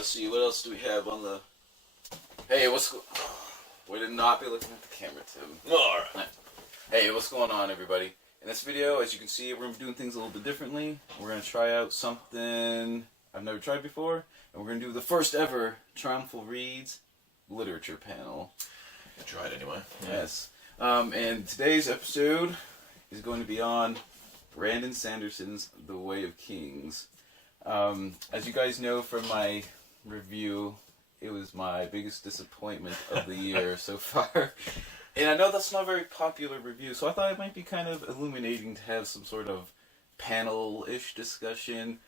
Let's see, what else do we have on the... Hey, we did not be looking at the camera, Tim. Alright. Hey, what's going on, everybody? In this video, as you can see, we're going to be doing things a little bit differently. We're going to try out something I've never tried before, and we're going to do the first ever Triumphal Reads literature panel. I tried anyway. Yes. And today's episode is going to be on Brandon Sanderson's The Way of Kings. As you guys know from my review, it was my biggest disappointment of the year so far. And I know that's not a very popular review, so I thought it might be kind of illuminating to have some sort of panel-ish discussion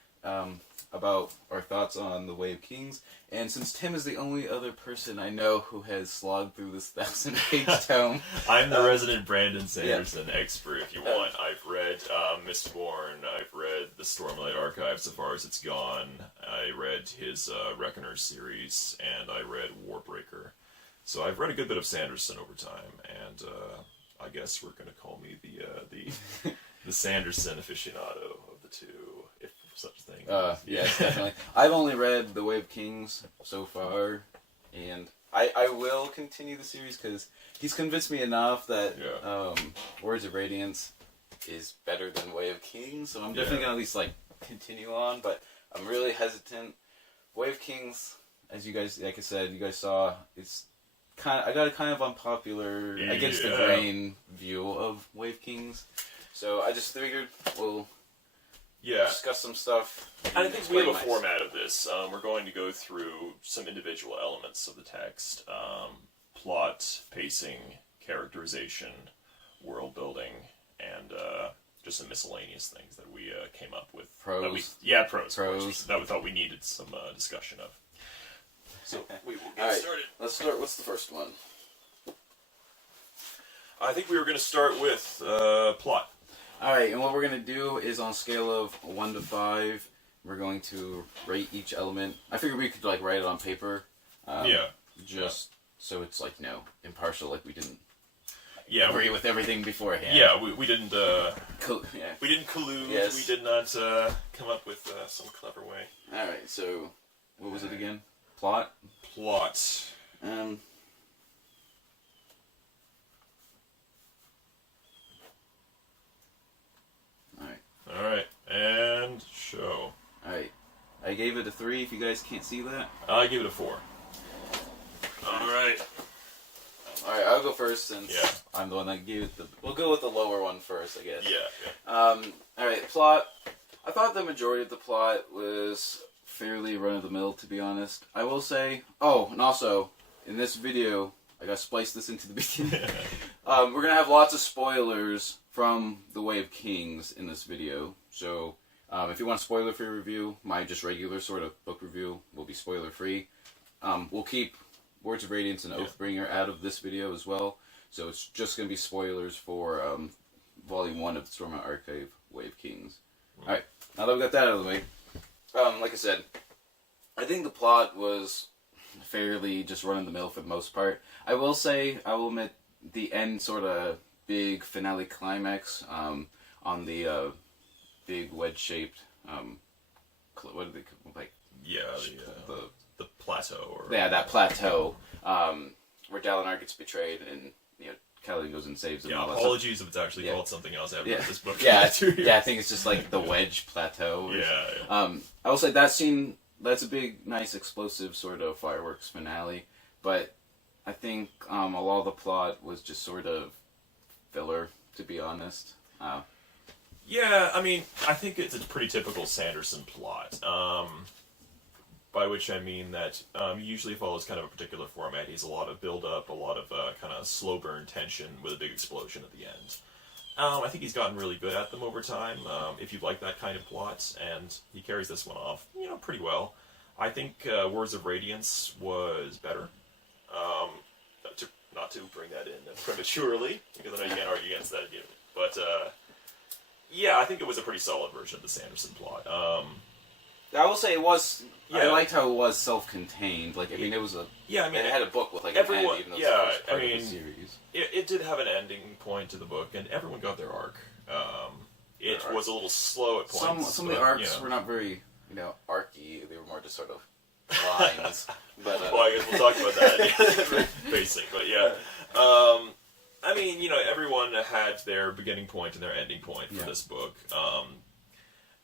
about our thoughts on The Way of Kings. And since Tim is the only other person I know who has slogged through this 1,000-page tome... I'm the resident Brandon Sanderson expert, if you want. I've read Mistborn, I've read the Stormlight Archive so far as it's gone, I read his Reckoner series, and I read Warbreaker. So I've read a good bit of Sanderson over time, and I guess we're going to call me the Sanderson aficionado of the two, if such a thing. Yes, definitely. I've only read The Way of Kings so far, and I will continue the series because he's convinced me enough that Words of Radiance is better than Way of Kings, so I'm definitely going to at least continue on, but I'm really hesitant. Way of Kings, as you guys, like I said, you guys saw, I got a kind of unpopular, against the grain view of Way of Kings, so I just figured we'll discuss some stuff. I think we have a format of this. We're going to go through some individual elements of the text. Plot, pacing, characterization, world building, and just some miscellaneous things that we came up with. Prose. Prose. That we thought we needed some discussion of. So we will get started. Let's start. What's the first one? I think we were going to start with plot. Alright, and what we're going to do is on a scale of 1 to 5, we're going to rate each element. I figured we could write it on paper. Just so it's impartial, we didn't agree with everything beforehand. Yeah, we didn't we didn't collude. Yes. We did not come up with some clever way. Alright, so what was it again? Plot? Plot. Alright, and show. Alright, I gave it a 3 if you guys can't see that. I give it a 4. Alright. Alright, I'll go first since I'm the one that gave it we'll go with the lower one first, I guess. Yeah. Alright, plot. I thought the majority of the plot was fairly run-of-the-mill, to be honest. I will say, and also, in this video, I gotta splice this into the beginning. We're gonna have lots of spoilers from The Way of Kings in this video. So, if you want a spoiler-free review, my just regular sort of book review will be spoiler-free. We'll keep Words of Radiance and Oathbringer out of this video as well. So it's just gonna be spoilers for Volume 1 of the Stormlight Archive, Way of Kings. Alright, now that we got that out of the way, like I said, I think the plot was fairly just run-of-the-mill for the most part. I will admit, the end sort of big finale climax on the big wedge-shaped, what do they call the plateau. That plateau, where Dalinar gets betrayed and, Kaladin goes and saves him. Yeah, apologies if it's actually called something else. I haven't read this book. I think it's just the Wedge Plateau. I will say that scene, that's a big, nice, explosive sort of fireworks finale, but I think a lot of the plot was just sort of filler, to be honest. Yeah, I mean, I think it's a pretty typical Sanderson plot. By which I mean that he usually follows kind of a particular format. He's a lot of build-up, a lot of kind of slow burn tension with a big explosion at the end. I think he's gotten really good at them over time, if you like that kind of plot, and he carries this one off, pretty well. I think Words of Radiance was better. Not to bring that in prematurely, because I know you can't argue against that. But, I think it was a pretty solid version of the Sanderson plot. I will say it was. I liked how it was self-contained. It was a. Yeah, I mean, it had a book with everyone. an end, even though it's part of the series. It did have an ending point to the book, and everyone got their arc. It was a little slow at points. Some of the arcs were not very, arcy. They were more just sort of lines. But well, I guess we'll talk about that. Basic, but yeah. I mean, you know, everyone had their beginning point and their ending point for this book.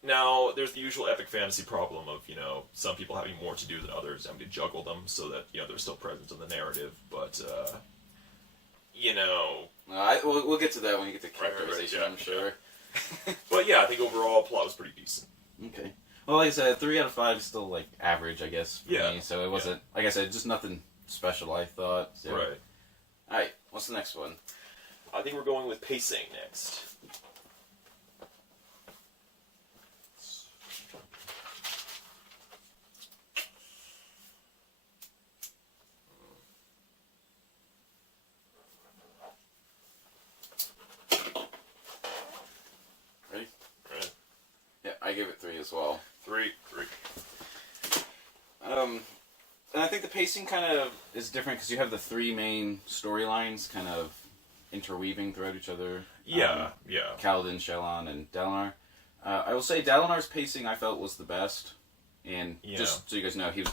Now, there's the usual epic fantasy problem of, you know, some people having more to do than others, having to juggle them so that, you know, they're still present in the narrative, but, you know... we'll get to that when you get to characterization, right, I'm sure. Yeah. But yeah, I think overall, plot was pretty decent. Okay. Well, like I said, 3 out of 5 is still, like, average, I guess, for Yeah. me, so it wasn't, like I said, just nothing special, I thought. So. Right. Alright, what's the next one? I think we're going with pacing next. Ready? Right. Yeah, I give it 3 as well. 3. And I think the pacing kind of is different because you have the 3 main storylines kind of interweaving throughout each other. Yeah. Kaladin, Shelon, and Dalinar. I will say Dalinar's pacing I felt was the best. And just so you guys know, he was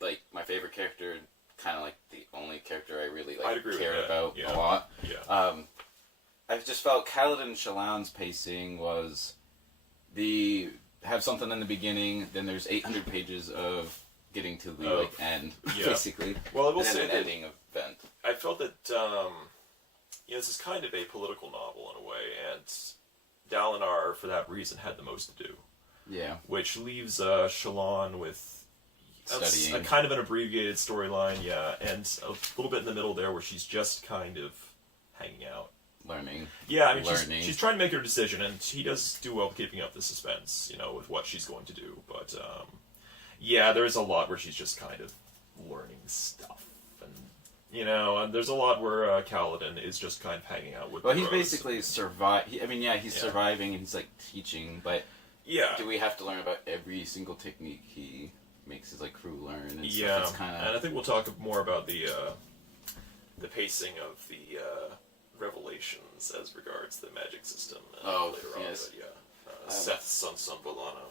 like my favorite character, kind of like the only character I really cared about a lot. Yeah. I just felt Kaladin and Shelon's pacing was have something in the beginning, then there's 800 pages of getting to the end, basically. Well, I will and then say an ending event. I felt that you know, this is kind of a political novel in a way, and Dalinar, for that reason, had the most to do. Yeah. Which leaves Shalon with a kind of an abbreviated storyline, and a little bit in the middle there where she's just kind of hanging out. Learning. Yeah, I mean, she's trying to make her decision, and she does do well keeping up the suspense, you know, with what she's going to do. But, yeah, there's a lot where she's just kind of learning stuff. And, you know, and there's a lot where Kaladin is just kind of hanging out with he's basically surviving. I mean, he's surviving and he's, like, teaching, but do we have to learn about every single technique he makes his, like, crew learn? And stuff? It's kinda... and I think we'll talk more about the pacing of the... revelations as regards the magic system later on, but Seth's son Bolana.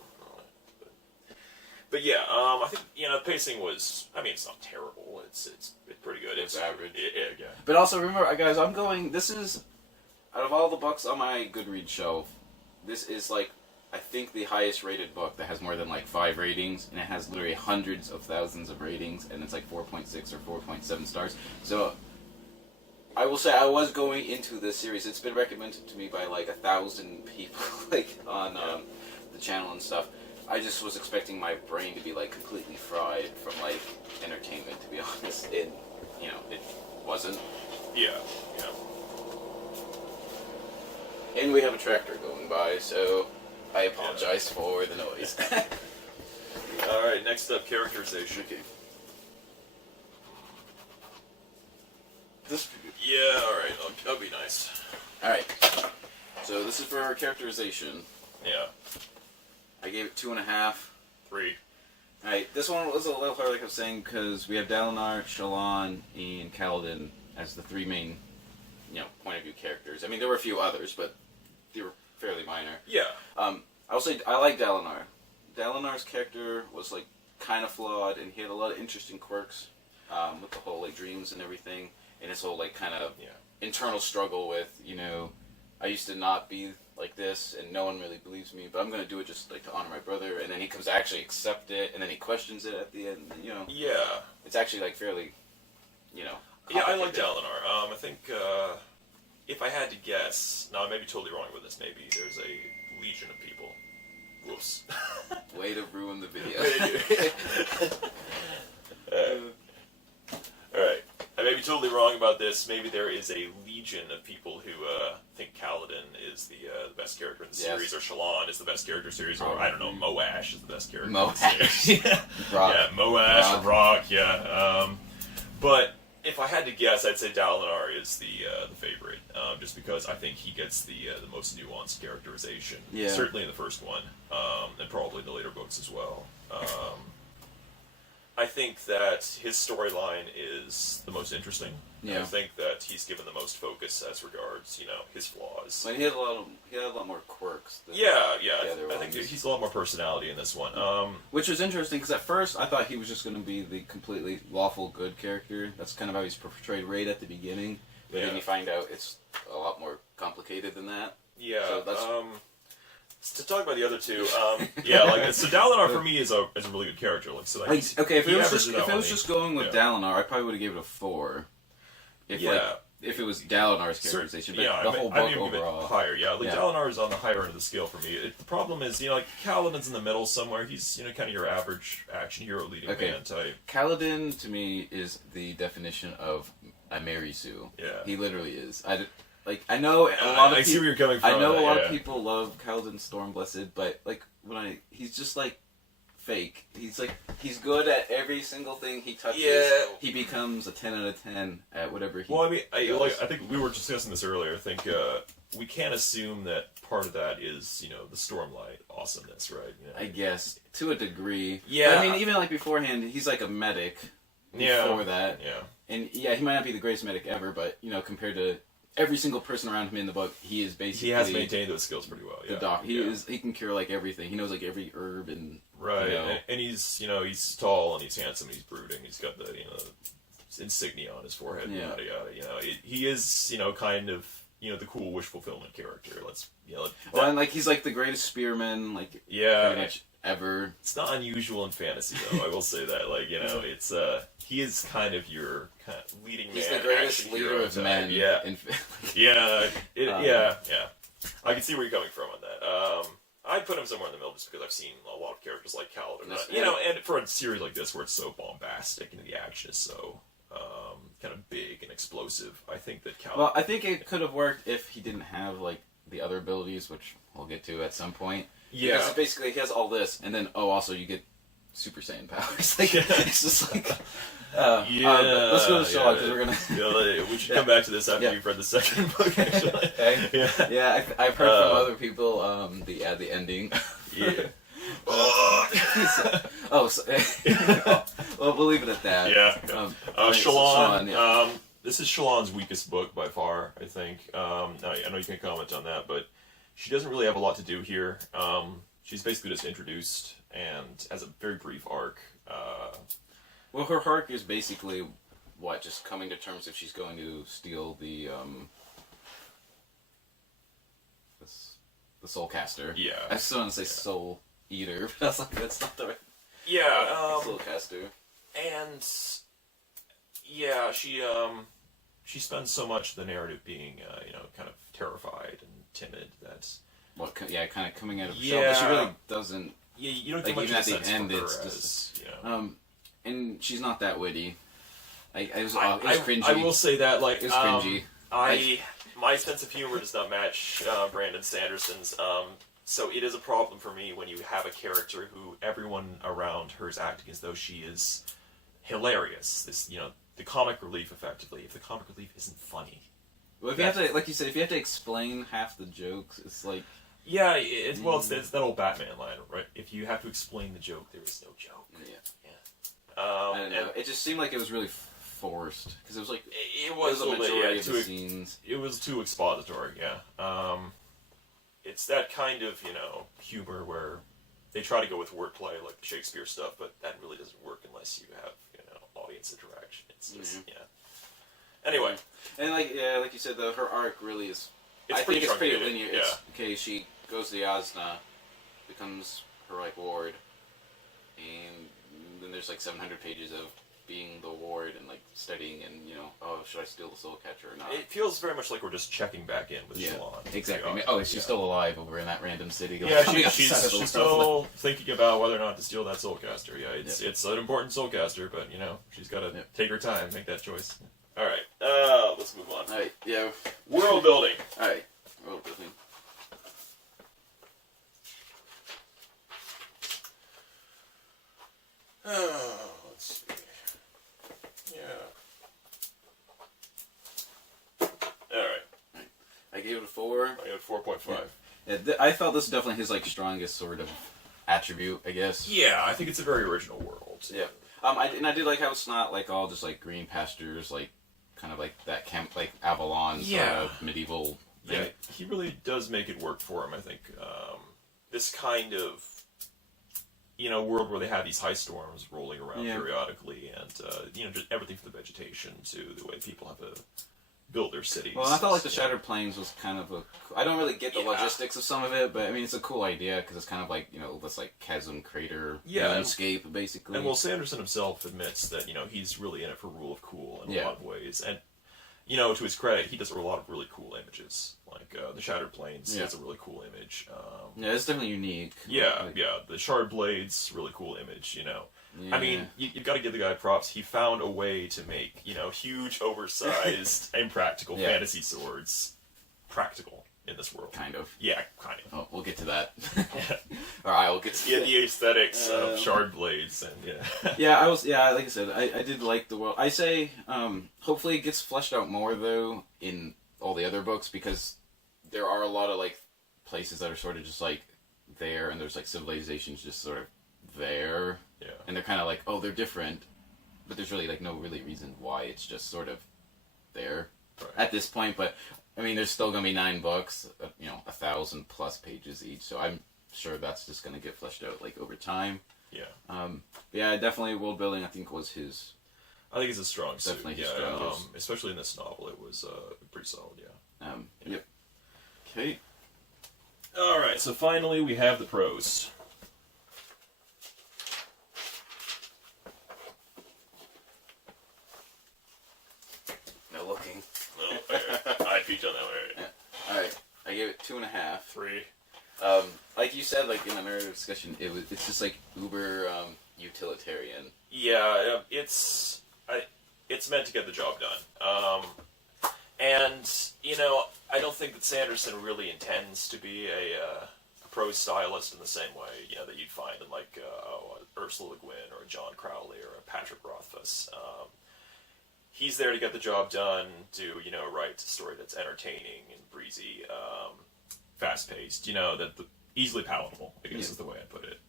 But yeah, I think, you know, the pacing was, I mean, it's not terrible, it's pretty good. It's average. Yeah. But also, remember, guys, this is, out of all the books on my Goodreads shelf, this is, like, I think the highest rated book that has more than, like, 5 ratings, and it has literally hundreds of thousands of ratings, and it's, like, 4.6 or 4.7 stars. So... I will say I was going into this series. It's been recommended to me by like 1,000 people, like on the channel and stuff. I just was expecting my brain to be like completely fried from like entertainment, to be honest. It wasn't. Yeah. And we have a tractor going by, so I apologize for the noise. All right. Next up, characterization. Okay. Yeah, alright, that'll be nice. Alright, so this is for our characterization. Yeah. I gave it 2.5. 3. Alright, this one was a little hard, like I was saying, because we have Dalinar, Shalon, and Kaladin as the 3 main, point of view characters. I mean, there were a few others, but they were fairly minor. Yeah. I will say, I like Dalinar. Dalinar's character was, like, kind of flawed, and he had a lot of interesting quirks, with the whole, like, dreams and everything. And his whole, like, kind of internal struggle with, I used to not be like this, and no one really believes me, but I'm going to do it just, like, to honor my brother. And then he comes to actually accept it, and then he questions it at the end, Yeah. It's actually, like, fairly, Yeah, I like Dalinar. I think, if I had to guess, now I may be totally wrong with this, maybe there's a legion of people. Whoops. Way to ruin the video. Alright. I may be totally wrong about this. Maybe there is a legion of people who think Kaladin is the best character in the series, or Shalon is the best character series, or I don't know, Moash is the best character in the series. Rock. Yeah, Moash, Rock, but if I had to guess, I'd say Dalinar is the favorite, just because I think he gets the most nuanced characterization. Yeah. Certainly in the first one, and probably in the later books as well. I think that his storyline is the most interesting. Yeah. I think that he's given the most focus as regards, his flaws. Like, he had a lot more quirks. Than Yeah. the other I think ones. he's a lot more personality in this one. Which was interesting, because at first I thought he was just going to be the completely lawful good character. That's kind of how he's portrayed right at the beginning. But then you find out it's a lot more complicated than that. Yeah. So that's... To talk about the other two, so Dalinar for me is a really good character. Okay, if it was just going with Dalinar, I probably would have gave it a 4. If it was Dalinar's characterization, but the whole book overall. It higher, Dalinar is on the higher end of the scale for me. The problem is, Kaladin's in the middle somewhere. He's, kind of your average action hero leading man type. Kaladin, to me, is the definition of a Mary Sue. Yeah. He literally is. I know a lot of I see where you're coming from. I know a lot of people love Kaladin Stormblessed, but he's just fake. He's good at every single thing he touches. Yeah. He becomes a 10 out of 10 at whatever he does. I think we were discussing this earlier. I think we can't assume that part of that is, the Stormlight awesomeness, right? I guess to a degree. Yeah. But, I mean, even beforehand, he's like a medic. Before that. Yeah. And he might not be the greatest medic ever, but compared to every single person around him in the book, he is basically... He has maintained those skills pretty well, yeah. The doc. He can cure, everything. He knows, every herb and... Right, and he's, he's tall and he's handsome, he's brooding, he's got the, insignia on his forehead, yada, yada, he is, kind of, the cool wish fulfillment character, and, he's, the greatest spearman, pretty much ever. It's not unusual in fantasy, though, I will say that, it's, he is kind of your leading man. He's the greatest leader of men. Yeah. Yeah. I can see where you're coming from on that. I'd put him somewhere in the middle just because I've seen a lot of characters like Kaladin. And for a series like this where it's so bombastic and the action is so kind of big and explosive, I think that Kaladin... Well, I think it could have worked if he didn't have, the other abilities, which we'll get to at some point. Yeah. Because basically he has all this, and then, also you get Super Saiyan powers. It's just let's go to Shaw, because we're gonna... we should come back to this after you've read the second book, actually. Yeah, I've heard from other people, the ending. Yeah. Well, we'll leave it at that. Yeah. Shallan. This is Shallan's weakest book by far, I think. I know you can comment on that, but she doesn't really have a lot to do here. She's basically just introduced and has a very brief arc. Well, her arc is basically just coming to terms if she's going to steal the Soul Caster. Yeah. I still want to say Soul Eater, but I was that's not the right. Yeah. Soul Caster. And she spends so much of the narrative being kind of terrified and timid that. Well, kind of coming out of the shell, but she really doesn't. Yeah, you don't get much even of at a the sense end, for her it's as, just and she's not that witty. It was cringy. I will say that it was cringy. My sense of humor does not match Brandon Sanderson's. So it is a problem for me when you have a character who everyone around her is acting as though she is hilarious. This, the comic relief, effectively. If the comic relief isn't funny. Well, if you have to, like you said, if you have to explain half the jokes, it's like... Yeah, it's that old Batman line, right? If you have to explain the joke, there is no joke. Yeah. I don't know. It just seemed like it was really forced. Because it was like... It was the majority of the scenes. It was too expository, yeah. It's that kind of, humor where they try to go with wordplay, like Shakespeare stuff, but that really doesn't work unless you have, audience interaction. It's just, Anyway. And like you said, though, her arc really is... I think it's pretty linear. Yeah. Okay, she goes to the Asna, becomes her, ward, and then there's, 700 pages of being the ward and, studying and, should I steal the Soul Catcher or not? It feels very much like we're just checking back in with Shallan. Exactly. Is she still alive over in that random city? Yeah, she's still thinking about whether or not to steal that Soul Caster. Yeah, it's an important Soul Caster, but, she's got to take her time, make that choice. Alright, let's move on. Alright, yeah. World building. Alright, world building. Let's see. Yeah. Alright. I gave it a 4. I gave it 4.5. Yeah, I felt this is definitely his strongest sort of attribute, I guess. Yeah, I think it's a very original world. Yeah. I did like how it's not like all just like green pastures, like kind of like that camp, like Avalon sort of medieval thing. Yeah, he really does make it work for him. I think this kind of world where they have these high storms rolling around periodically, and just everything from the vegetation to the way people have to build their cities. Well, I felt like the Shattered Plains was kind of I don't really get the logistics of some of it, but I mean it's a cool idea because it's kind of like this like chasm crater landscape basically. And well, Sanderson himself admits that he's really in it for rule of cool in a lot of ways, and to his credit, he does a lot of really cool images. Like the Shattered Plains is a really cool image. It's definitely unique. Yeah, the Shard Blades, really cool image. Yeah. I mean, you've got to give the guy props. He found a way to make, huge, oversized, impractical fantasy swords practical in this world. Kind of. Yeah, kind of. Oh, we'll get to that. Or I will get to that. The aesthetics of Shard Blades and like I said, I did like the world. I say, hopefully it gets fleshed out more, though, in all the other books, because there are a lot of, like, places that are sort of just, like, there, and there's, like, civilizations just sort of there. Yeah. And they're kind of like, oh, they're different, but there's really, like, no really reason why. It's just sort of there at this point. But, I mean, there's still going to be 9 books, 1,000+ pages each, so I'm sure that's just going to get fleshed out, like, over time. Yeah. Definitely world building, I think, was his... I think it's a strong suit. Definitely his strongest. Especially in this novel, it was pretty solid, Yep. Okay. Alright, so finally we have the prose. No looking. No, I peeked on that one. Yeah. Alright, I gave it 2.5. 3. Like you said, like in the narrative discussion, it's just like uber utilitarian. Yeah, it's meant to get the job done. And I don't think that Sanderson really intends to be a prose stylist in the same way that you'd find in like Ursula Le Guin or John Crowley or Patrick Rothfuss. He's there to get the job done, to write a story that's entertaining and breezy, fast-paced, easily palatable, I guess is the way I put it.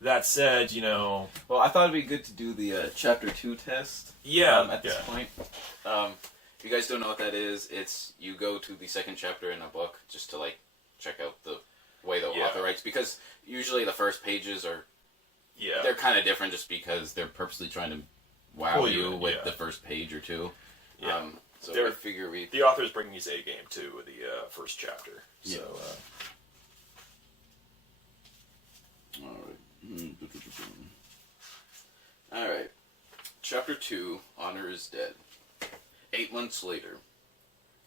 That said, Well, I thought it'd be good to do the Chapter 2 test. At this point. If you guys don't know what that is, it's you go to the second chapter in a book just to, like, check out the way the author writes. Because usually the first pages are... They're kind of different just because they're purposely trying to wow you with the first page or two. So I figure the author's bringing his A game to the first chapter. So, Alright. Chapter 2, Honor is Dead. 8 months later.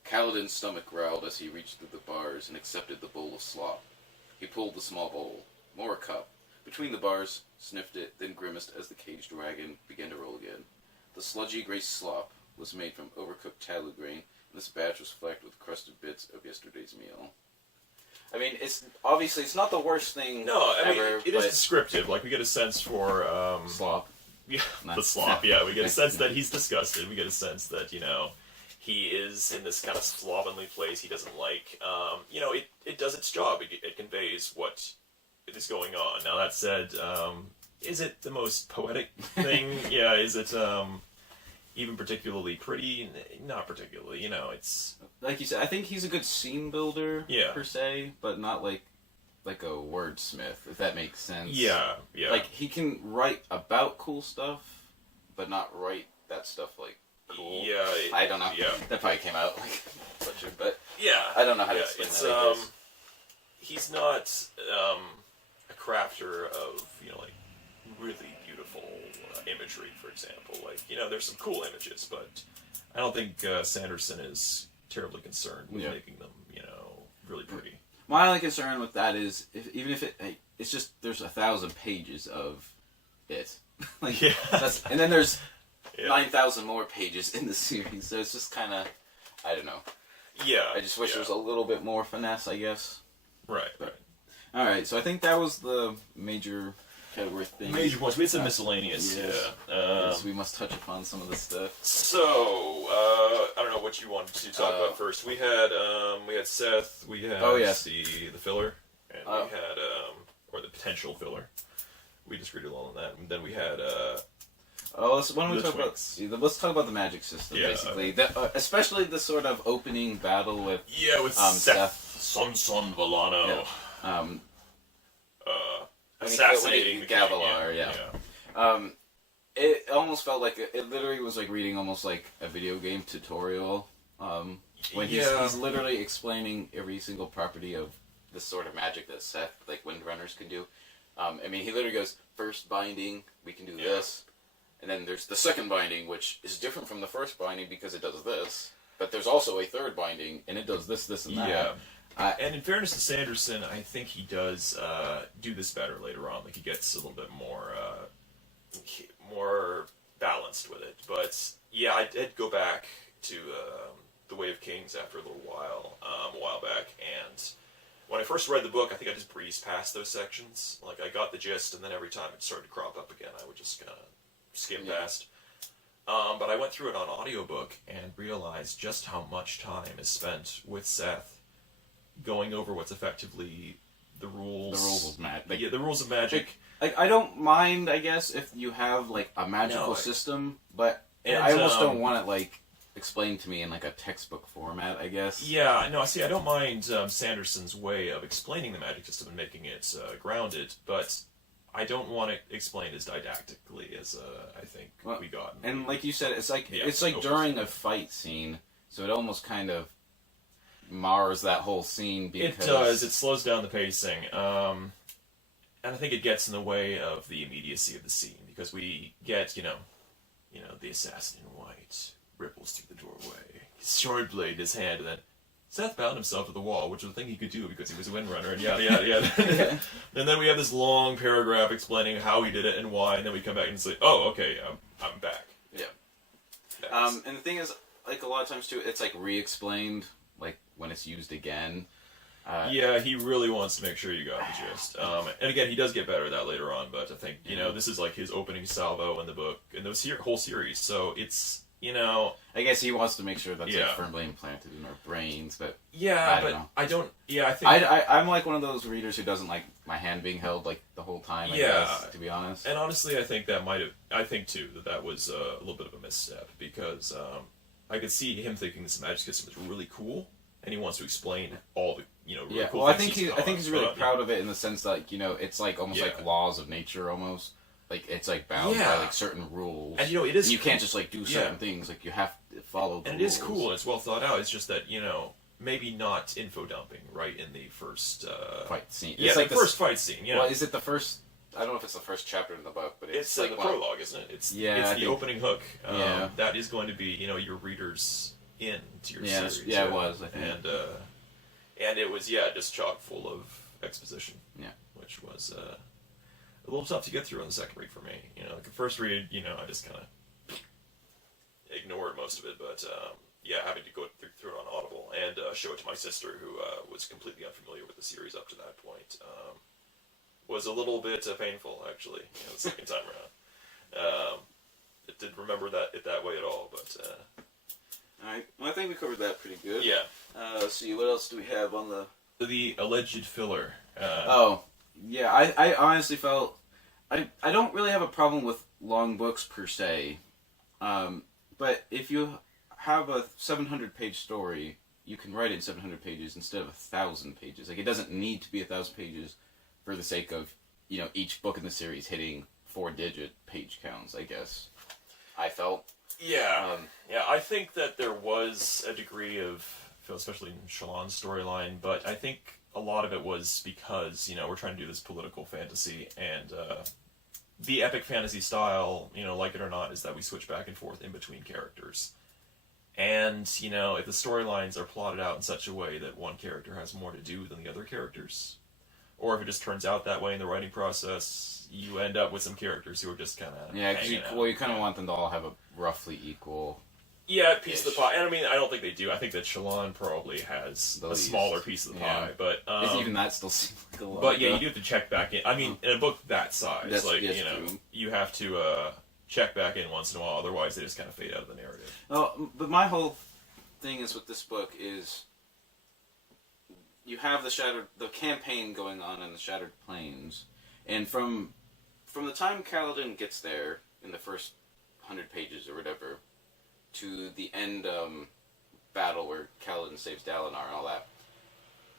Kaladin's stomach growled as he reached through the bars and accepted the bowl of slop. He pulled the small bowl, more a cup, between the bars, sniffed it, then grimaced as the caged wagon began to roll again. The sludgy gray slop was made from overcooked tallow grain, and this batch was flecked with crusted bits of yesterday's meal. I mean, it's not the worst thing ever. It is descriptive. Like, we get a sense for... slop. Yeah, the slop, yeah. We get a sense that he's disgusted. We get a sense that, he is in this kind of slovenly place he doesn't like. It does its job. It conveys what is going on. Now, that said, is it the most poetic thing? Yeah, is it even particularly pretty? Not particularly. It's... Like you said, I think he's a good scene builder, per se, but not like a wordsmith, if that makes sense. Yeah. Like, he can write about cool stuff, but not write that stuff, like, cool. Yeah. I don't know. Yeah. That probably came out, like, butchered, but... Yeah. I don't know how to explain that, I guess. He's not a crafter of, like, really beautiful imagery, for example. Like, there's some cool images, but I don't think Sanderson is terribly concerned with making them, really pretty. My only concern with that is, even if it's just, there's 1,000 pages of it. Like, and then there's 9,000 more pages in the series, so it's just kind of, I don't know. Yeah. I just wish there was a little bit more finesse, I guess. Right. Alright, so I think that was the major category thing. Major points. We had some miscellaneous. So we must touch upon some of this stuff. So, I don't know what you wanted to talk about first. We had Seth, we had the filler, and we had, or the potential filler. we disagreed a lot on that. And then we had why don't we talk let's talk about the magic system, basically. Especially the sort of opening battle with Seth. Son Villano. Yeah. Assassinating Gavilar, it almost felt like it literally was like reading almost like a video game tutorial. When he's literally explaining every single property of this sort of magic that Seth, like Windrunners, can do. I mean, he literally goes, first binding, we can do this. And then there's the second binding, which is different from the first binding because it does this. But there's also a third binding, and it does this, this, and that. Yeah. And in fairness to Sanderson, I think he does do this better later on. Like, he gets a little bit more balanced with it. But, yeah, I did go back to The Way of Kings after a little while, back, and when I first read the book, I think I just breezed past those sections. Like, I got the gist, and then every time it started to crop up again, I would just kind of skim past. But I went through it on audiobook and realized just how much time is spent with Seth going over what's effectively the rules. The rules of magic. Yeah, the rules of magic. Like, I don't mind, I guess, if you have, like, a magical system, but I almost don't want it, like, explained to me in, like, a textbook format, I guess. Yeah, no, see, I don't mind Sanderson's way of explaining the magic system and making it grounded, but I don't want it explained as didactically as I think we got. And like you said, it's like during a fight scene, so it almost kind of mars that whole scene because it does. It slows down the pacing, and I think it gets in the way of the immediacy of the scene because we get the assassin in white ripples through the doorway, his sword blade in his hand, and then Seth bound himself to the wall, which was a thing he could do because he was a Windrunner, and yada, yada, yada. And then we have this long paragraph explaining how he did it and why, and then we come back and say, oh, okay, I'm back. Yeah. And the thing is, like, a lot of times, too, it's, like, re-explained, like, when it's used again. Yeah, he really wants to make sure you got the gist. And again, he does get better at that later on, but I think, this is, like, his opening salvo in the book, in the whole series, so it's... I guess he wants to make sure that's like firmly implanted in our brains, but I think I'm like one of those readers who doesn't like my hand being held like the whole time. I guess, to be honest. And honestly, I think that I think too that was a little bit of a misstep because I could see him thinking this magic system is really cool, and he wants to explain all the really cool. Well, I think he's really proud of it in the sense that it's like almost like laws of nature almost. Like, it's, like, bound by, like, certain rules. And, it is... You can't just, like, do certain things. Like, you have to follow the rules. And it is cool, and it's well thought out. It's just that, maybe not info dumping right in the first... fight scene. Yeah, it's like the first fight scene, Well, is it the first... I don't know if it's the first chapter in the book, but it's like... the prologue, isn't it? It's the opening hook. That is going to be, your reader's in to your series. Yeah, it was, I think. And it was, just chock full of exposition. Yeah. Which was... a little tough to get through on the second read for me. Like the first read, I just kind of ignored most of it, but having to go through it on Audible and show it to my sister, who was completely unfamiliar with the series up to that point, was a little bit painful, actually, the second time around. It didn't remember it that way at all, but... Alright, well, I think we covered that pretty good. Yeah. Let's see, what else do we have on the... The alleged filler. Yeah, I honestly felt... I don't really have a problem with long books per se, but if you have a 700-page story, you can write it in 700 pages instead of 1,000 pages. Like, it doesn't need to be 1,000 pages for the sake of, each book in the series hitting 4-digit page counts, I guess. I felt. Yeah. I think that there was a degree of, especially in Shallan's storyline, but I think a lot of it was because, we're trying to do this political fantasy, and the epic fantasy style, like it or not, is that we switch back and forth in between characters. And, if the storylines are plotted out in such a way that one character has more to do than the other characters, or if it just turns out that way in the writing process, you end up with some characters who are just kind of you kind of want them to all have a roughly equal... Yeah, piece of the pie. And I mean, I don't think they do. I think that Shallan probably has a smaller piece of the pie. But even that still seems like a lot. But yeah, you do have to check back in. I mean, in a book that size, you have to check back in once in a while. Otherwise, they just kind of fade out of the narrative. Well, but my whole thing is with this book is you have the campaign going on in the Shattered Plains, and from from the time Kaladin gets there in the first 100 pages or whatever, to the end battle where Kaladin saves Dalinar and all that,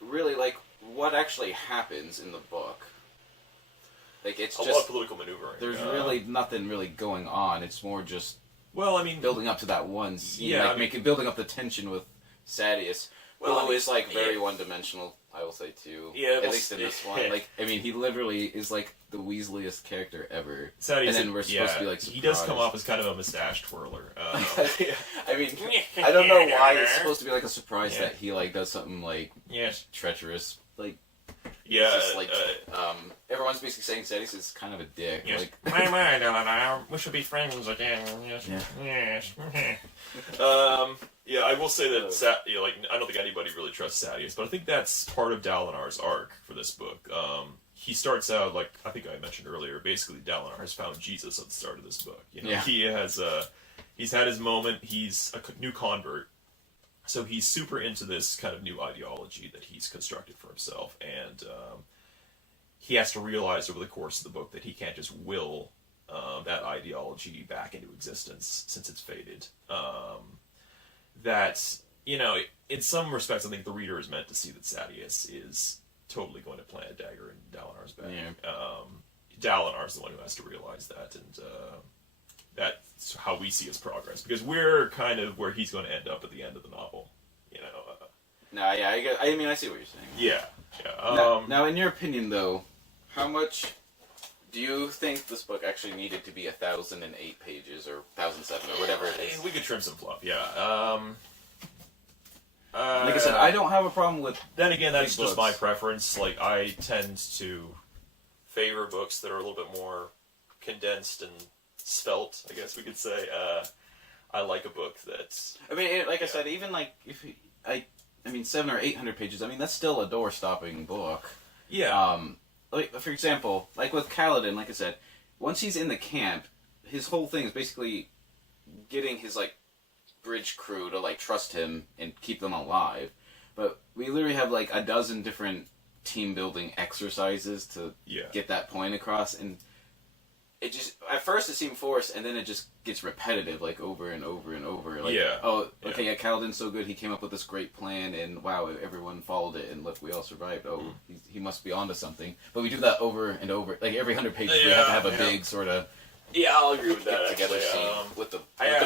really, like, what actually happens in the book? Like, it's a just... lot of political maneuvering. There's really nothing really going on. It's more just... Well, I mean... building up to that one scene. Yeah, like, building up the tension with Sadeas. Well, who is, like, very one-dimensional, I will say, too. Yeah, at least in this one. Like, I mean, he literally is, like, the Weaseliest character ever. Sadeas, and then we're supposed to be, like, surprised. He does come off as kind of a mustache twirler. I mean, I don't know why it's supposed to be, like, a surprise that he, like, does something, like, treacherous. Like, yeah, it's just, like, everyone's basically saying Sadeas is kind of a dick. Yes. Like, we should be friends again. Yes. Yeah. Yes. Yeah, I will say that like, I don't think anybody really trusts Sadeas, but I think that's part of Dalinar's arc for this book. He starts out, like I think I mentioned earlier, basically Dalinar has found Jesus at the start of this book. You know, he has he's had his moment. He's a new convert, so he's super into this kind of new ideology that he's constructed for himself, and he has to realize over the course of the book that he can't just will that ideology back into existence since it's faded. That, you know, in some respects, I think the reader is meant to see that Sadeas is totally going to plant a dagger in Dalinar's back. Yeah. Dalinar's the one who has to realize that, and that's how we see his progress, because we're kind of where he's going to end up at the end of the novel, you know. No, yeah, I mean, I see what you're saying. Yeah, yeah. Now, in your opinion, though, how much do you think this book actually needed to be 1,008 pages, or 1,007, or whatever it is? We could trim some fluff, yeah. Like I said, I don't have a problem with... Then again, that's just my preference. Like, I tend to favor books that are a little bit more condensed and svelte, I guess we could say. I like a book that's... I mean, like I said, even like, I mean, 700 or 800 pages, I mean, that's still a door-stopping book. Yeah. Like, for example, like with Kaladin, like I said, once he's in the camp, his whole thing is basically getting his, like, bridge crew to, like, trust him and keep them alive. But we literally have, like, a dozen different team-building exercises to get that point across, and it just, at first it seemed forced, and then it just gets repetitive, like, over and over and over. Like, okay, Kaladin's so good, he came up with this great plan, and wow, everyone followed it, and look, we all survived. Oh, he must be onto something. But we do that over and over. Like, every 100 pages, we have to have a big sort of... Yeah, I'll agree with that, together actually. Scene with the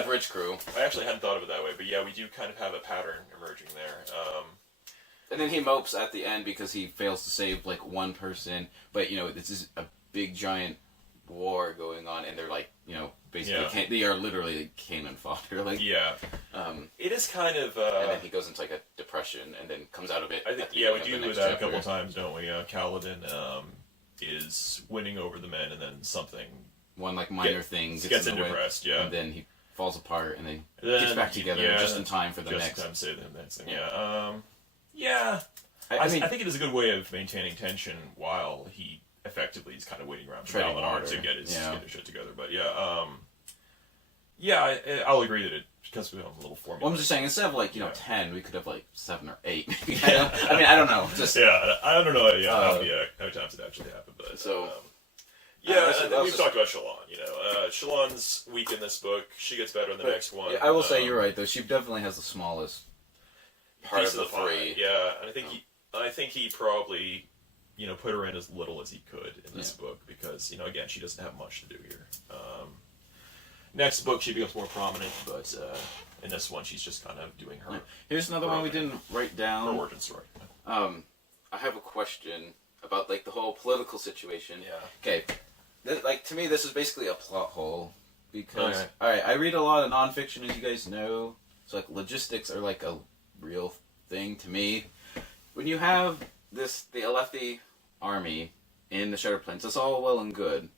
bridge crew. I actually hadn't thought of it that way, but yeah, we do kind of have a pattern emerging there. And then he mopes at the end because he fails to save, like, one person, but, you know, this is a big, giant war going on, and they're, like, you know, basically, they are literally like, cannon fodder, like... Yeah. It is kind of... and then he goes into, like, a depression, and then comes out of it. I think, we do that a couple times, don't we? Kaladin is winning over the men, and then something... One, like, minor thing gets in the depressed, way, and then he falls apart, and then gets back together just in time for the next... Just in time to say the next thing, yeah. I think it is a good way of maintaining tension while he effectively is kind of waiting around for Dalinar to get his shit together. But I'll agree that it, because we have a little formula. Well, I'm just saying, instead of, like, 10, we could have, like, 7 or 8. I mean, I don't know. Just, I don't know how many times it actually happened, but... So... we've talked about Shallan, you know. Shallan's weak in this book. She gets better in the next one. Yeah, I will say you're right, though. She definitely has the smallest part of the three. Yeah, and I think he probably, you know, put her in as little as he could in this book because, you know, again, she doesn't have much to do here. Next book, she becomes more prominent, but in this one, she's just kind of doing her. Here's another one we didn't write down. Her origin story. I have a question about, like, the whole political situation. Yeah. Okay. Like, to me, this is basically a plot hole, because, alright, I read a lot of nonfiction, as you guys know, so, like, logistics are, like, a real thing to me. When you have the Alethi army in the Shattered Plains, that's all well and good,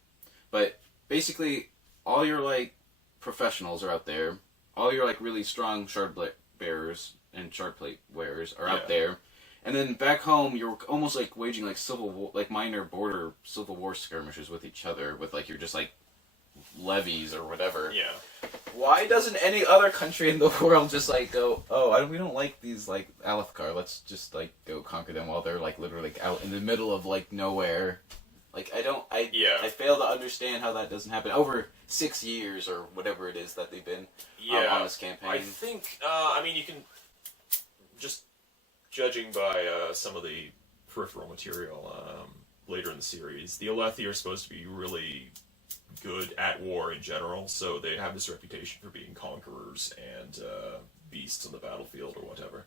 but basically, all your, like, professionals are out there, all your, like, really strong shard bearers and shard plate wearers are out there, and then back home, you're almost, like, waging, like, civil war, like, minor border civil war skirmishes with each other, with, like, you're just, like, levies or whatever. Yeah. Why doesn't any other country in the world just, like, go, we don't like these, like, Alethkar, let's just, like, go conquer them while they're, like, literally, like, out in the middle of, like, nowhere. Like, I Yeah. fail to understand how that doesn't happen over 6 years or whatever it is that they've been on this campaign. I think, I mean, you can, just judging by some of the peripheral material later in the series, the Alethi are supposed to be really good at war in general, so they have this reputation for being conquerors and beasts on the battlefield or whatever.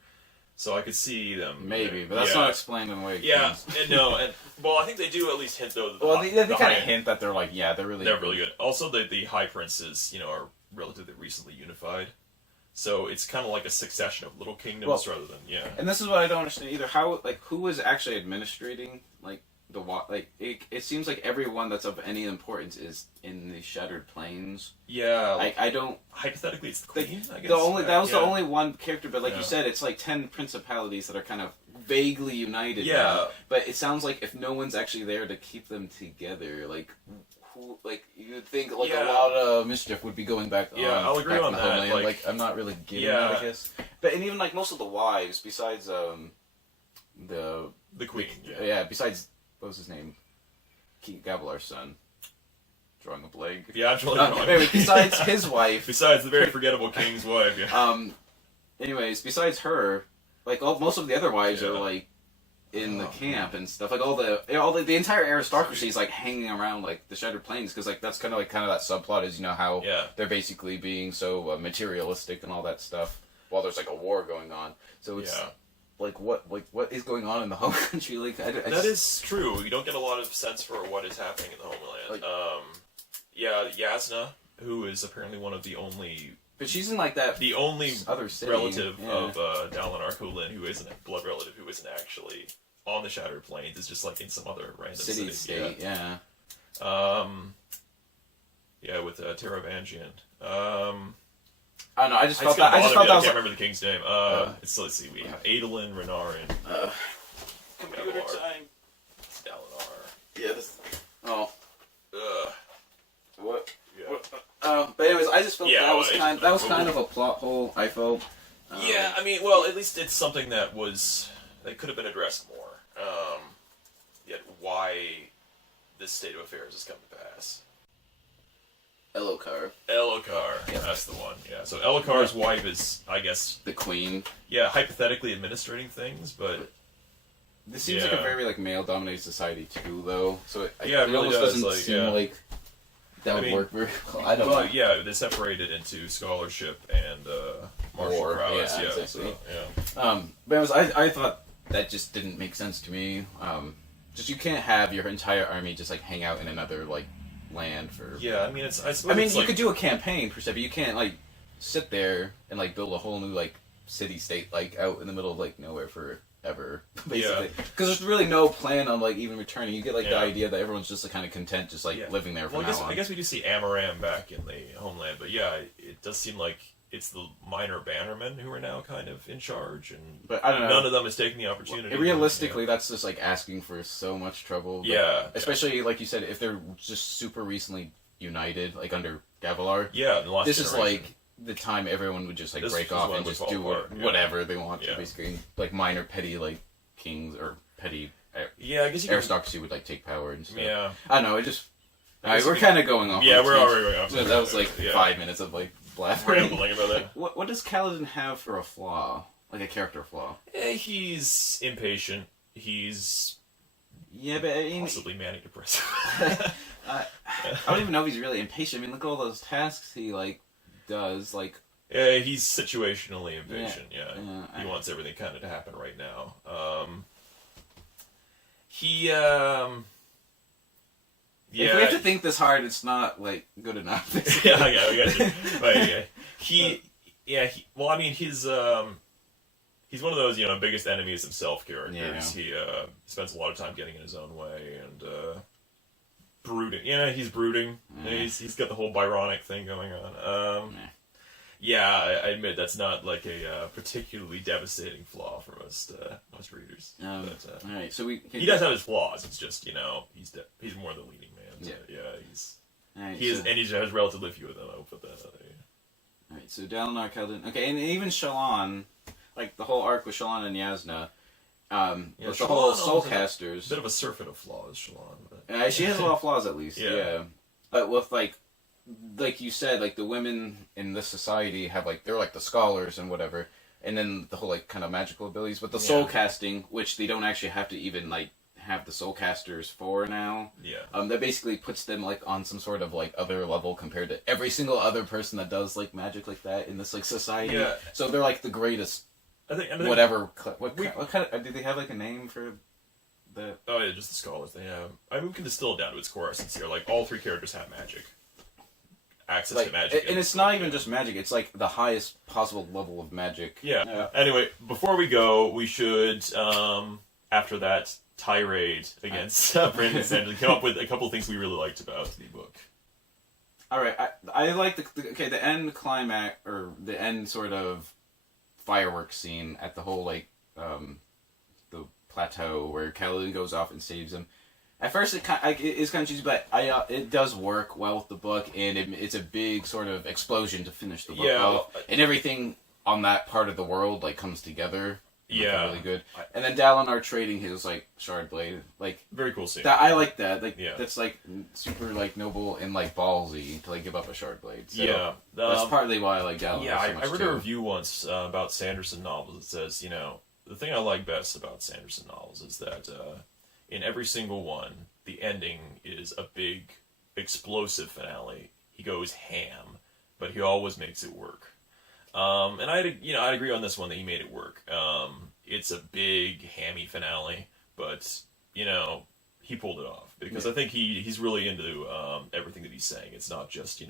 So I could see them... Maybe, but that's not explained in a way. Yeah, and well, I think they do at least hint, though... That they kind of hint that they're like, they're really good. Also, the High Princes, are relatively recently unified. So it's kind of like a succession of little kingdoms rather than, And this is what I don't understand either. How, who is actually administrating, it seems like everyone that's of any importance is in the Shattered Plains. Yeah. I don't... Hypothetically, it's the Queen, I guess. That was the only one character, but you said, it's like 10 principalities that are kind of vaguely united now. But it sounds like if no one's actually there to keep them together, you'd think, a lot of mischief would be going back on. Yeah, I'll agree on that. Homeland. I'm not really getting that, I guess. But, and even, most of the wives, besides, the Queen, besides... What was his name? King Gavilar's son. Drawing a blank. Yeah, I'm drawing a blank. Besides his wife. Besides the very forgettable king's wife, Anyways, besides her, most of the other wives are, in the camp and stuff. The entire aristocracy is, hanging around, the Shattered Plains, because, that's kind of that subplot is, how they're basically being so materialistic and all that stuff, while there's, a war going on. So it's... what is going on in the home country? That is true. You don't get a lot of sense for what is happening in the homeland. Yasna, who is apparently one of the only... But she's in, that... The only other city. relative of Dalinar Kholin, who isn't a blood relative, who isn't actually on the Shattered Plains, is just, in some other random city. State, with Teravangian. I don't know, I just felt that was... I can't remember the king's name. Let's see, we have Adolin, Renarin. Computer time. Dalinar. Yeah, this... Oh. What? Yeah. But anyways, I just felt that was kind of a plot hole, I felt. Yeah, I mean, well, at least it's something that could have been addressed more. Yet why this state of affairs has come to pass. Elokar, that's the one. Yeah, so Elokar's wife is, I guess, the queen. Yeah, hypothetically administrating things, but this seems like a very male-dominated society too, though. So it really almost doesn't seem like that would work very well. I don't know. Yeah, they separated into scholarship and martial prowess. Yeah, exactly. So, but I thought that just didn't make sense to me. Just you can't have your entire army just hang out in another land for... Yeah, I mean, you could do a campaign per se, but you can't sit there and build a whole new city state out in the middle of nowhere forever, basically. Because there's really no plan on even returning. You get the idea that everyone's just kind of content, just living there for now on. I guess we do see Amaram back in the homeland, but it does seem like it's the minor bannermen who are now kind of in charge, but I don't know. None of them is taking the opportunity. Realistically, that's just asking for so much trouble. Especially like you said, if they're just super recently united, under Gavilar. Yeah, the last this generation. is the time everyone would just break off and just do whatever they want to, basically. Minor petty kings or petty I guess aristocracy would take power and stuff. Yeah, I don't know. It just we're kind of going off. Yeah, we're already going off. So that was 5 minutes of rambling about that. What does Kaladin have for a flaw? A character flaw? He's impatient. He's possibly manic depressive. I don't even know if he's really impatient. I mean, look at all those tasks he does. Yeah, he's situationally impatient. He wants everything kind of to happen right now. If we have to think this hard, it's not good enough. We got you. But well, I mean, he's one of those biggest enemies himself characters. He spends a lot of time getting in his own way and brooding. Yeah, he's brooding. He's got the whole Byronic thing going on. I admit that's not a particularly devastating flaw for most readers. But, all right, so he does have his flaws. It's just he's more the leading man. So, he has relatively few of them. I'll put that out there. All right, so Dalinar, Kaladin. Okay, and even Shallan, the whole arc with Shallan and Yasna, Yeah, with the whole Shallan soulcasters. bit of a surfeit of flaws, Shallan. But... She has a lot of flaws, at least. Yeah. But with like you said, like the women in this society have like they're like the scholars and whatever, and then the whole like kind of magical abilities. But the soul casting, which they don't actually have to even like have the soul casters for now. Yeah. That basically puts them like on some sort of like other level compared to every single other person that does like magic like that in this like society. Yeah. So they're like the greatest. I think whatever. What kind of? Do they have like a name for the? Oh yeah, just the scholars. They have. I mean, we can distill it down to its core essence here. Like all 3 characters have magic. Access to magic. And it's not even just magic. It's like the highest possible level of magic. Yeah. Anyway, before we go, we should after that tirade against Brandon Sanderson, come up with a couple of things we really liked about the book. All right, I like the end climax or the end sort of fireworks scene at the whole like the plateau where Kaladin goes off and saves him. At first, it is kind of cheesy, but it does work well with the book, and it's a big sort of explosion to finish the book off, and everything on that part of the world like comes together. Yeah, really good. And then Dalinar trading his like shard blade, like very cool scene. I like that. Like that's like super like noble and like ballsy to like give up a shard blade. So that's partly why I like Dalinar. Yeah, so much I read too. a review once about Sanderson novels that says, the thing I like best about Sanderson novels is that in every single one, the ending is a big explosive finale. He goes ham, but he always makes it work. And I'd agree on this one that he made it work. It's a big, hammy finale, but, he pulled it off. Because I think he's really into everything that he's saying. It's not just,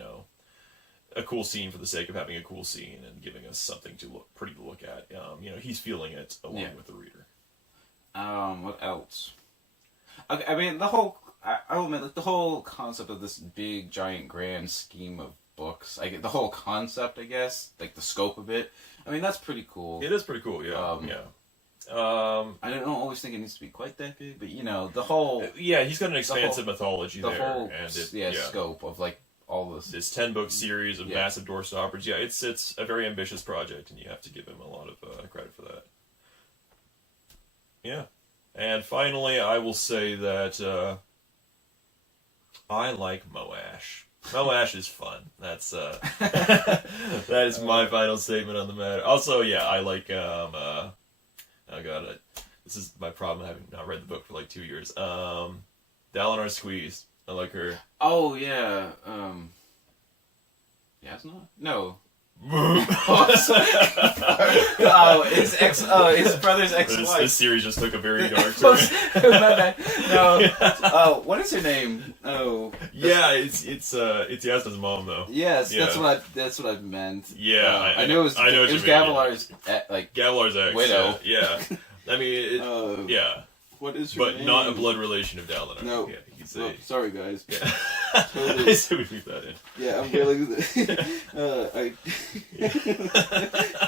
a cool scene for the sake of having a cool scene and giving us something pretty to look at. He's feeling it along with the reader. What else? Okay, I mean, I'll admit, like, the whole concept of this big, giant, grand scheme of books, the whole concept, I guess, like the scope of it, I mean, that's pretty cool. It is pretty cool, yeah. I don't always think it needs to be quite that big, but, the whole... Yeah, he's got an expansive mythology there. The whole, and scope of, like, all this... This 10-book series of massive doorstoppers, it's a very ambitious project, and you have to give him a lot of credit for that. Yeah. And finally, I will say that I like Moash. Moash is fun. That's that is my final statement on the matter. Also, I like oh god, this is my problem having not read the book for like 2 years. Dalinar Squeeze. I like her. Oh yeah. It's not. No. His brother's ex-wife. This series just took a very dark turn. My bad. No. What is her name? Oh. Yeah, it's Yasna's mom though. Yes, that's what I meant. Yeah, I know it was Gavilar's Gavilar's ex. widow. Yeah. I mean, yeah. What is her name? But not a blood relation of Dalinar. No. Yeah, sorry, guys. Yeah. Totally. I say we leave that in. Yeah, I'm really...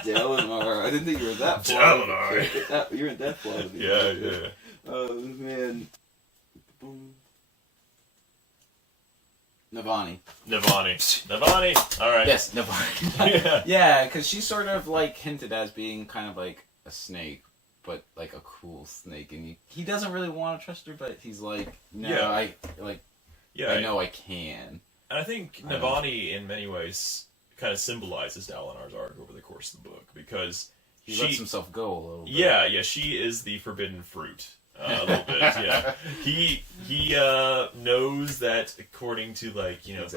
Dalinar. I didn't think you were that far. Dalinar. You weren't that far. Yeah. Oh, man. Navani. Alright. Yes, Navani. Yeah, because she's sort of, like, hinted as being kind of like a snake. But like a cool snake, and he doesn't really want to trust her, but he's like, no, I know I can. And I think Navani, in many ways, kind of symbolizes Dalinar's arc over the course of the book, because he lets himself go a little bit. Yeah, she is the forbidden fruit. A little bit, yeah. He knows that according to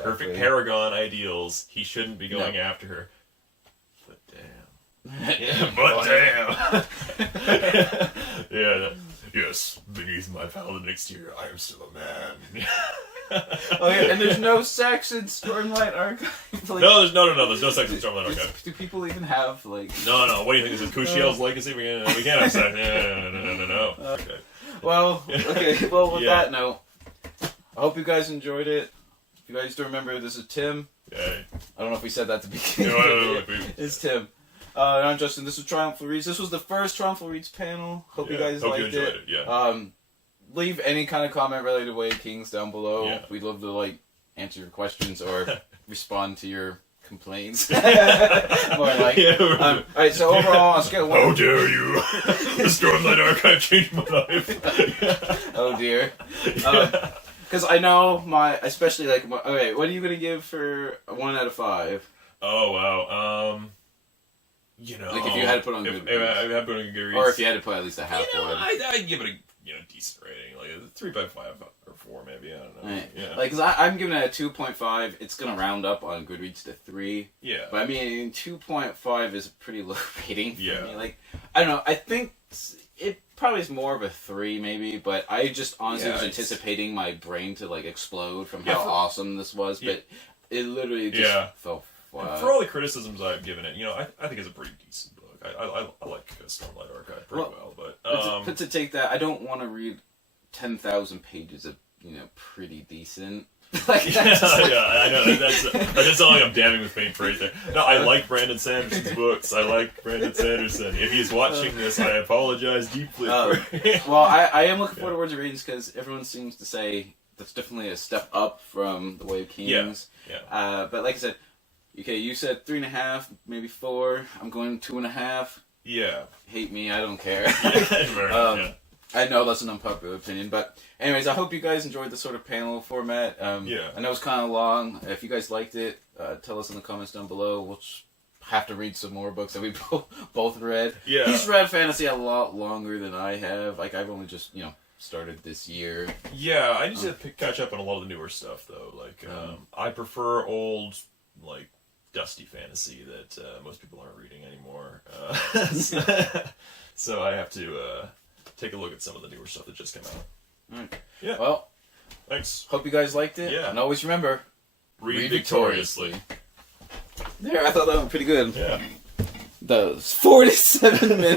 perfect paragon ideals, he shouldn't be going after her. But damn. Yes, beneath my paladin exterior, I am still a man. And there's no sex in Stormlight Archive. No, there's no sex in Stormlight Archive. Do people even have No. What do you think? Is it Kushiel's legacy? We can't have sex. No. Okay. Well, with that note, I hope you guys enjoyed it. If you guys still remember, this is Tim. Yay. I don't know if we said that at the beginning. No. It's Tim. I'm Justin. This was Triumphal Reads. This was the first Triumphal Reads panel. Hope you guys liked it. Yeah. Leave any kind of comment related to Way of Kings down below. Yeah. We'd love to answer your questions or respond to your complaints. More like. All right. So overall, on a scale of 1. How dare you? The Stormlight Archive changed my life. Oh dear. Because I know especially like, okay, what are you gonna give for a 1 out of 5? Oh wow. You know, like if you had to put on if I had to put on Goodreads, or if you had to put at least a half one. I'd give it a decent rating, like a 3.5 or 4 maybe. I don't know. Right. Yeah. Like, cause I'm giving it a 2.5. It's gonna round up on Goodreads to 3. Yeah. But I mean, 2.5 is a pretty low rating. Yeah. For me. Like, I don't know. I think it probably is more of a 3 maybe. But I just honestly was anticipating my brain to like explode from how awesome this was. But it literally just fell flat. For all the criticisms I've given it, I think it's a pretty decent book. I like Stormlight Archive pretty well, but to take that, I don't want to read 10,000 pages of pretty decent. Like, I know that's not like I'm damning with faint praise there. No, I like Brandon Sanderson's books. I like Brandon Sanderson. If he's watching this, I apologize deeply. Well, I am looking forward to Words of Radiance because everyone seems to say that's definitely a step up from The Way of Kings. Yeah. But like I said. Okay, you said 3.5, maybe 4. I'm going 2.5. Yeah. Hate me, I don't care. I know that's an unpopular opinion, but anyways, I hope you guys enjoyed the sort of panel format. I know it's kind of long. If you guys liked it, tell us in the comments down below. We'll have to read some more books that we both read. Yeah. He's read fantasy a lot longer than I have. Like, I've only just, started this year. Yeah, I need to catch up on a lot of the newer stuff, though. Like, I prefer old, like, dusty fantasy that most people aren't reading anymore. So I have to take a look at some of the newer stuff that just came out. Alright. Yeah. Well, thanks. Hope you guys liked it. Yeah. And always remember, read victoriously. There, I thought that went pretty good. Yeah. The 47 minutes.